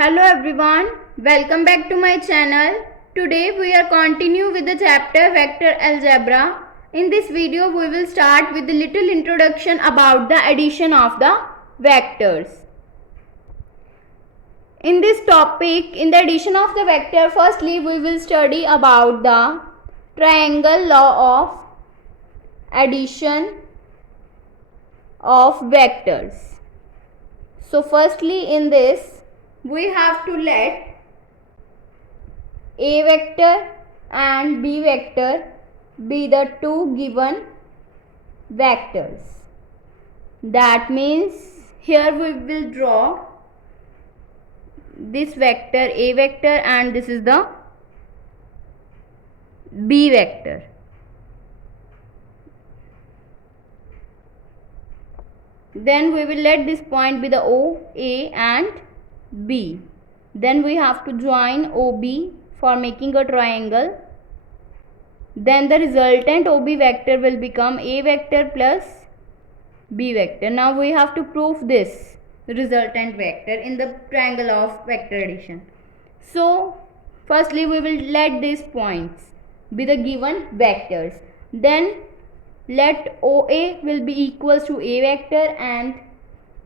Hello everyone, welcome back to my channel. Today we are continue with the chapter Vector Algebra. In this video we will start with a little introduction about the addition of the vectors. In this topic, in the addition of the vector, firstly we will study about the triangle law of addition of vectors. So firstly in this we have to let A vector and B vector be the two given vectors. That means here we will draw this vector A vector and this is the B vector. Then we will let this point be the O, A and B. Then we have to join OB for making a triangle. Then the resultant OB vector will become A vector plus B vector. Now we have to prove this resultant vector in the triangle of vector addition. So firstly we will let these points be the given vectors. Then let OA will be equals to A vector and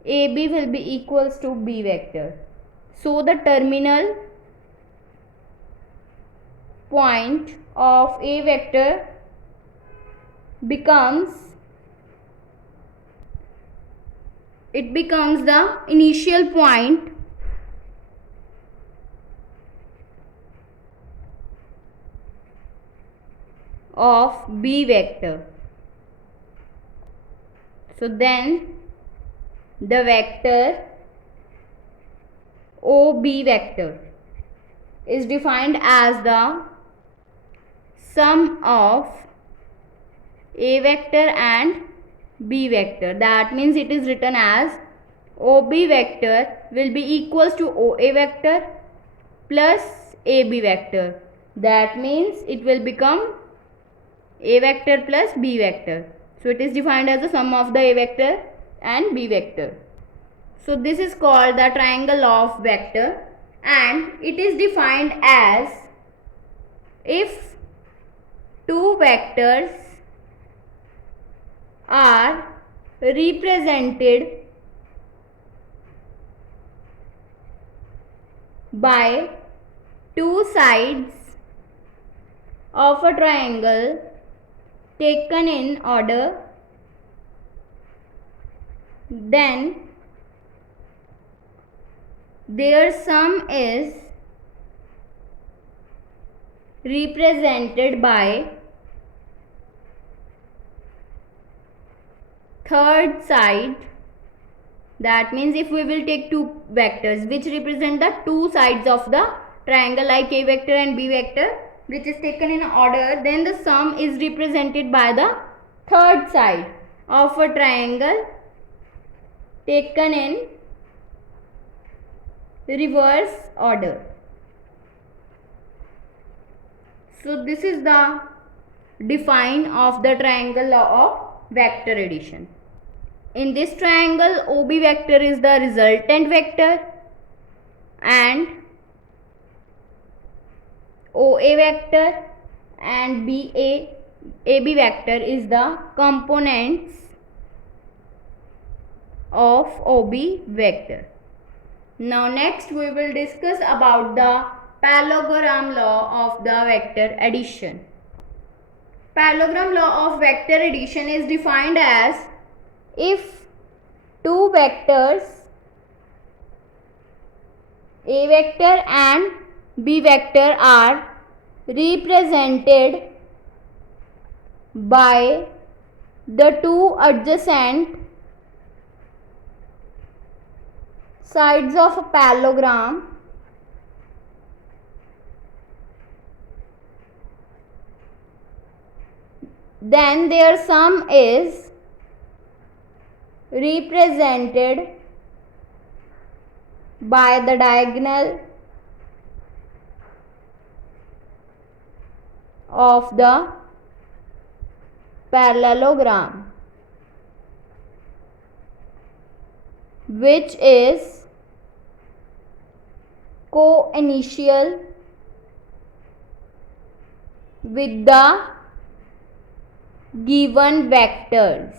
AB will be equals to B vector. So the terminal point of A vector becomes the initial point of B vector. So then the vector OB vector is defined as the sum of A vector and B vector. That means it is written as OB vector will be equals to OA vector plus AB vector. That means it will become A vector plus B vector. So it is defined as the sum of the A vector and B vector. So this is called the triangle law of vector, and it is defined as if two vectors are represented by two sides of a triangle taken in order, then their sum is represented by third side. That means if we will take two vectors which represent the two sides of the triangle like A vector and B vector which is taken in order, then the sum is represented by the third side of a triangle taken in reverse order. So this is the define of the triangle law of vector addition. In this triangle, OB vector is the resultant vector and OA vector and AB vector is the components of OB vector. Now next we will discuss about the parallelogram law of the vector addition. Parallelogram law of vector addition is defined as if two vectors A vector and B vector are represented by the two adjacent sides of a parallelogram, then their sum is represented by the diagonal of the parallelogram, which is co-initial with the given vectors.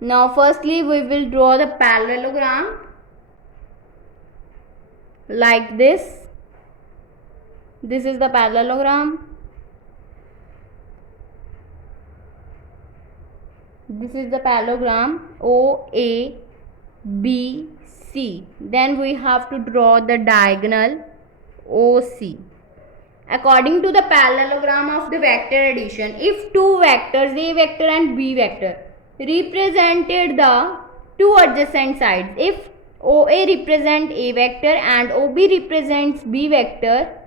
Now firstly we will draw the parallelogram like this. This is the parallelogram. This is the parallelogram O, A, B, C. Then we have to draw the diagonal OC. According to the parallelogram of the vector addition, if two vectors A vector and B vector represented the two adjacent sides, if OA represents A vector and OB represents B vector,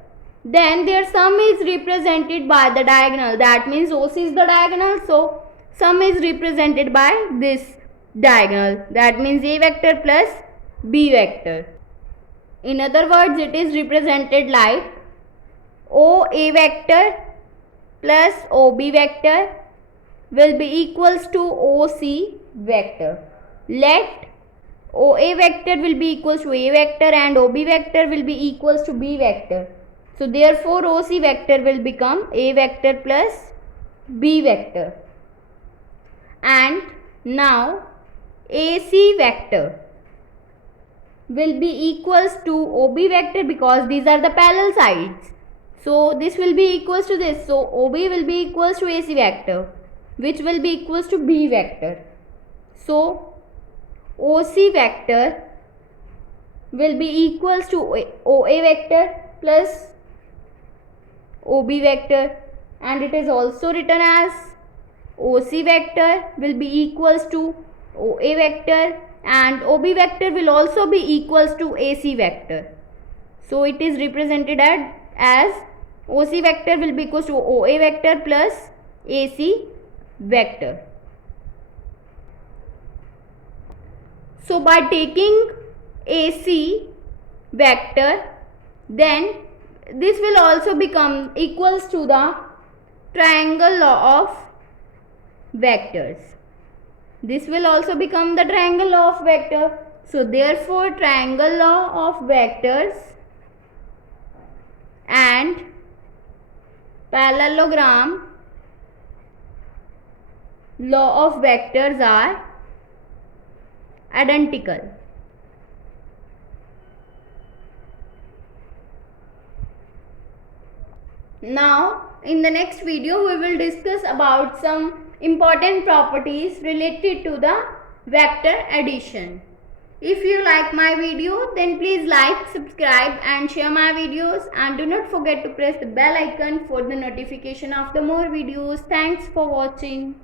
then their sum is represented by the diagonal. That means OC is the diagonal, so sum is represented by this diagonal. That means A vector plus B vector. In other words, it is represented like OA vector plus OB vector will be equals to OC vector. Let OA vector will be equals to A vector and OB vector will be equals to B vector. So therefore OC vector will become A vector plus B vector. And now AC vector will be equals to OB vector because these are the parallel sides. So this will be equals to this. So OB will be equals to AC vector, which will be equals to B vector. So OC vector will be equals to OA vector plus OB vector, and it is also written as OC vector will be equals to OA vector and OB vector will also be equals to AC vector. So it is represented as OC vector will be equals to OA vector plus AC vector. So by taking AC vector, then this will also become equals to the triangle law of vectors. This will also become the triangle law of vector. So therefore triangle law of vectors and parallelogram law of vectors are identical. Now in the next video we will discuss about some important properties related to the vector addition. If you like my video, then please like, subscribe and share my videos, and do not forget to press the bell icon for the notification of the more videos. Thanks for watching.